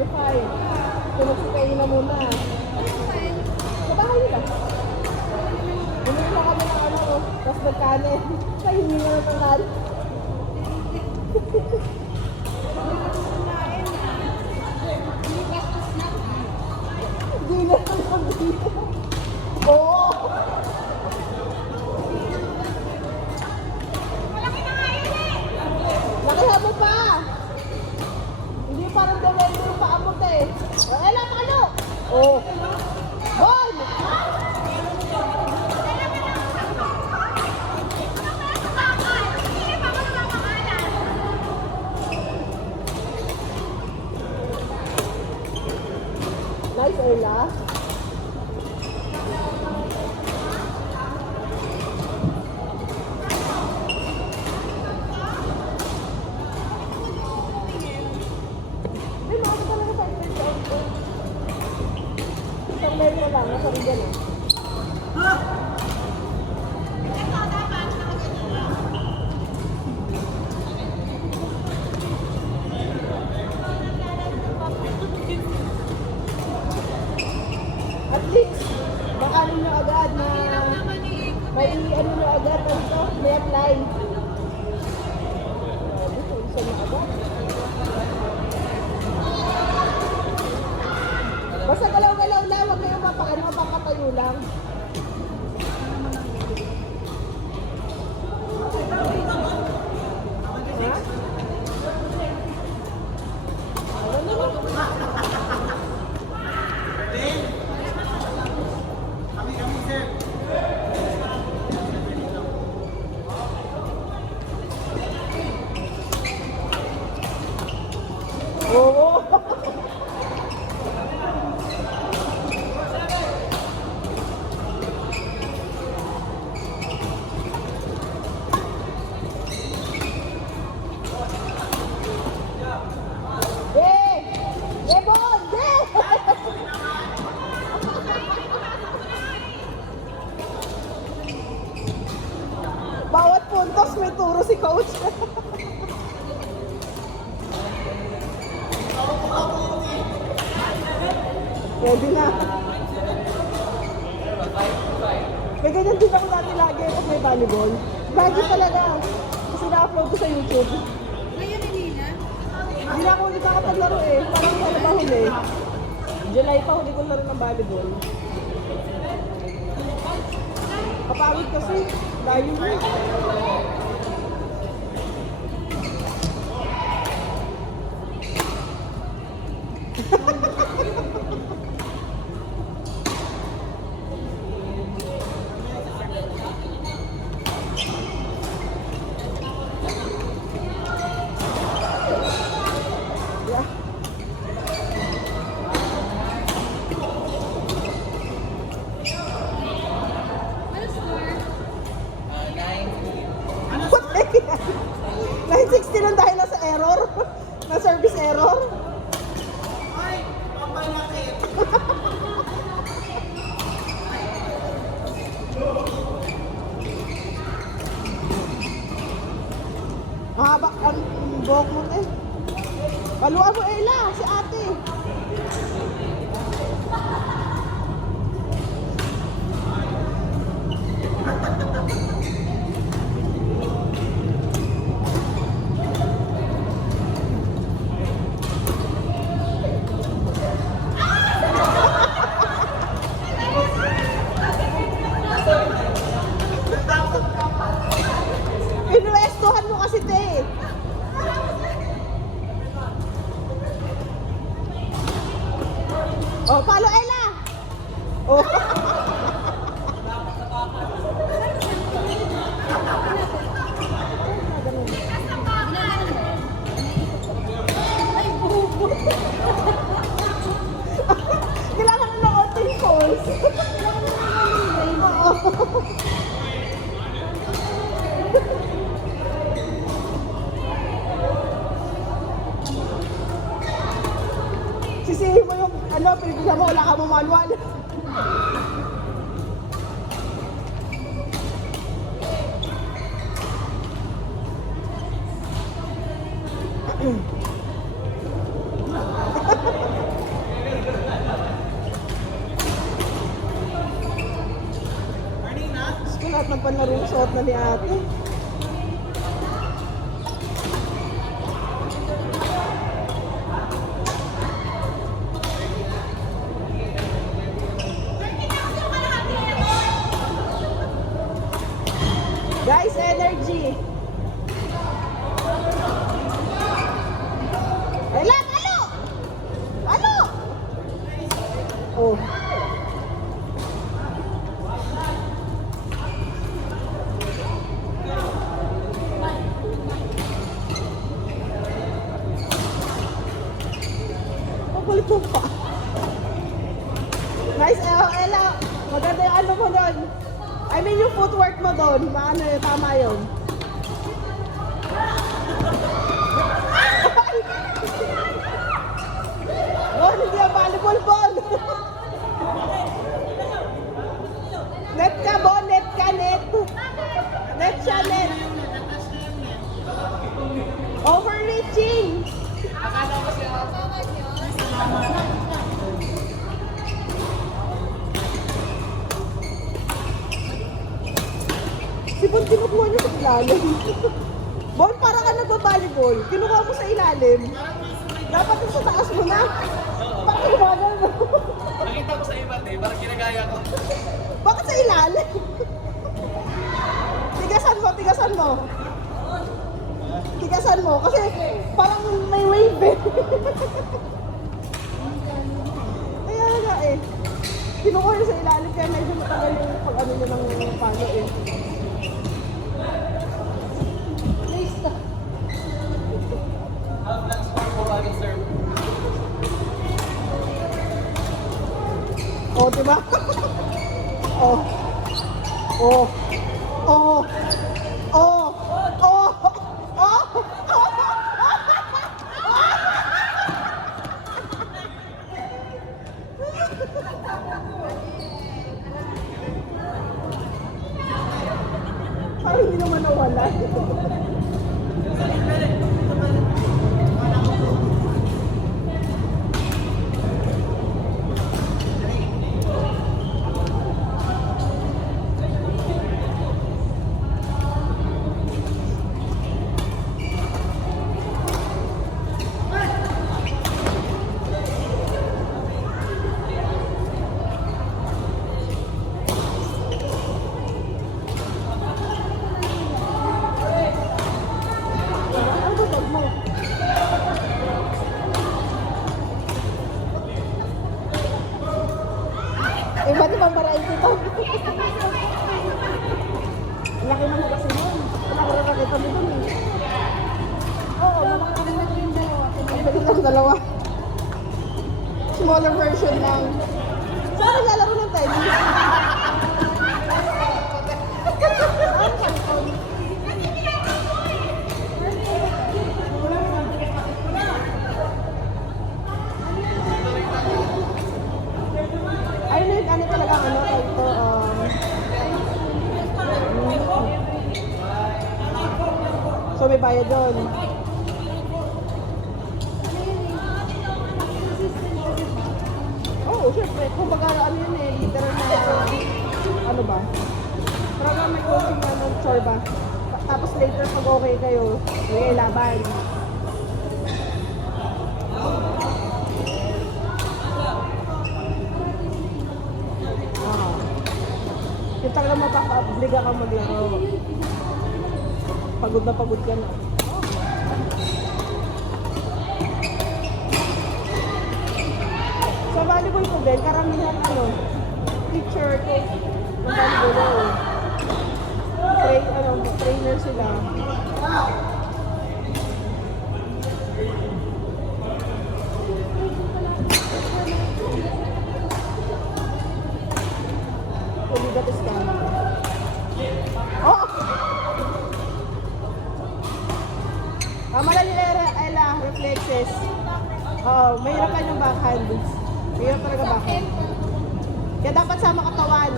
Spotify. Pinagsikay na muna. Sa bahay nila. Bumili na kami ng ano, tapos nagkanin. Kaya hindi nga na pangal. Hindi na lang kami. Oo. Lakihan mo pa. Hindi parang gawin mo yung paamot eh. Eh lang ano? Oo. Boy! Nice, Ella. May mga ka talaga sa inyo sa auto. Isang meron lang, nasa rin dyan eh. At least, baka ano nyo agad na may ano nyo agad na ito, may apply. Dito, isa nyo agad. Basta galaw-galaw lang, huwag kayong mapaano, mapakatayo lang. Ha? Ano naman? Oo. Bawat puntos may turo si coach. Pwede na. May ganyan din ako dati lagi pag may volleyball. Lagi talaga. Kasi na-upload ko sa YouTube. Ngayon hindi na? Hindi na ako ulit nakapaglaro eh. Parang ano ba huli? July pa huli ko laro ng volleyball. Kapawid kasi. Layo mo. Ano score? 960 lang dahil sa error. Na service error. Ay, papanakit. Mahaba ang buhok mo eh. Paluan mo Ella, si ate. Inuestohan mo kasi te. Oh, palo Ella. Oh. Ay, bubo. Kailangan na ng outing calls. Oo. Sisihin mo yung ano, pinipisa mo, wala ka mo manual. na ni ate. Guys, energy. Ay lang, ano? Ano? Oh. Pakulit mo pa. Nice, Ella. Maganda yung ano mo doon. I mean yung footwork mo doon. Paano yun? Tama yun. Oh, hindi ang volleyball ball. Net ka, Bon. Net ka, net. Net siya, net. Overreaching. Si Bon, kinukuha niyo sa ilalim. Bon, parang ka nagbabalibol. Kinukuha mo sa ilalim. Dapat yung sa taas mo na. Bakit gumagano mo? Nakita ko sa iba, parang ginagaya ko. Bakit sa ilalim? Tigasan mo, tigasan mo. Tigasan mo, kasi parang may wave eh. Kaya nga eh. Kinukuha niyo sa ilalim, kaya medyo matagal yung pag-ano niyo ng pano eh. Oh, diba? Oh. Oh. Oh. Oh. Oh. Oh. Parang hindi naman nawala. Iba't ibang variety ito. Laki naman kasi yun. Nakakakita mo dun eh. Oo, nakakakita yung dalawa. Pwede lang dalawa. Smaller version lang. Saan naglalaro ng tennis? Ano talaga ano ito so may bayad doon. Oo, syempre kung baga ano yun eh literal na ano ba talaga may coaching na ng chore ba tapos later pag okay kayo may laban. Yung talaga mapapa-obliga kang maglaro. Pagod na pagod ka na. Sa volleyball ko din, karamihan ano, teacher, coach, ng volleyball. Trainer sila. Bigatis ka. Oh! Tama lang yung Ella, reflexes. Oo, mahirapan yung backhand. Mahirap talaga backhand. Kaya dapat sama katawan.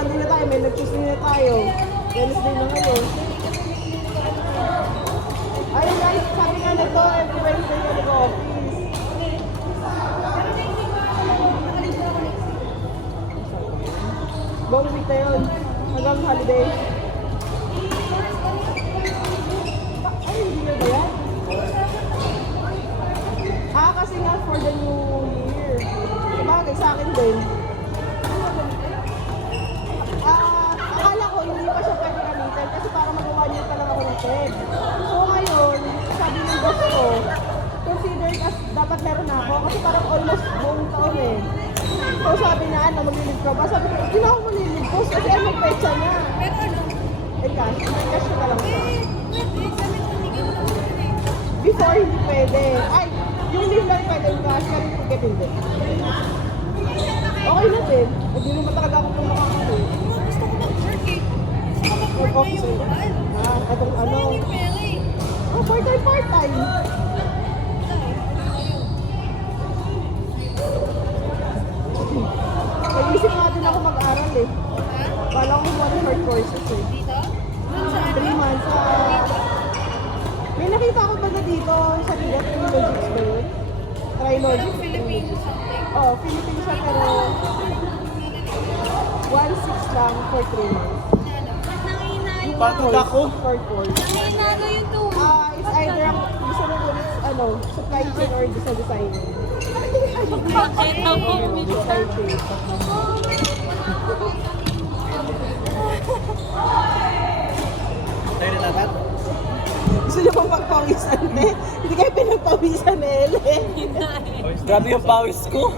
Monday na tayo, may nag-Tuesday na tayo. Wednesday na ngayon. Ayun guys, sabi nga na to, every Wednesday ka nag-office. Buong week na yun. Hanggang holiday. Ay, hindi na ba yan? Kasi nga for the new year. Sabagay sa akin din. Akala ko hindi pa siya pwede gamitin kasi para magawa niya pa lang ako ng TED. So ngayon, sabi ng boss ko, consider as dapat meron na ako kasi parang almost buong taon eh. So sabi niya, ano, maglilib ka ba? Sabi ko, hindi na ako maglilib boss kasi ano pecha niya. Pero ano? Eh cash, may cash ka lang siya. Sabi ko, hindi ka naman pwede. Before hindi pwede. Ay, yung leave lang pwede yung cash, pero yung ticket hindi. Okay na din. Hindi naman talaga ako kung makakawin. Gusto ko mag-work eh. Gusto ko mag-work ngayong buwan. Itong ano. Sayang yung pera eh. Oh, part-time. Nag-isip nga din ako mag-aral eh. Ha? Kala ko kumuha ng short courses eh. Dito? Doon sa ano? 3 months sa... May nakita ko ba na dito sa Liat? Trilogics ba yun? Trilogics? Parang Filipino something. Oo, Philippines siya pero 1.6 lang for 3 months. Nanginay. Patog ako. Short course. Nanginalo yung two. It's either ang gusto mo ulit, ano, supply chain or sa design. Bakit ako? Supply chain. Tayo na dapat? Gusto niyo pang pagpawisan eh? Hindi kayo pinagpawisan eh. Grabe yung pawis ko.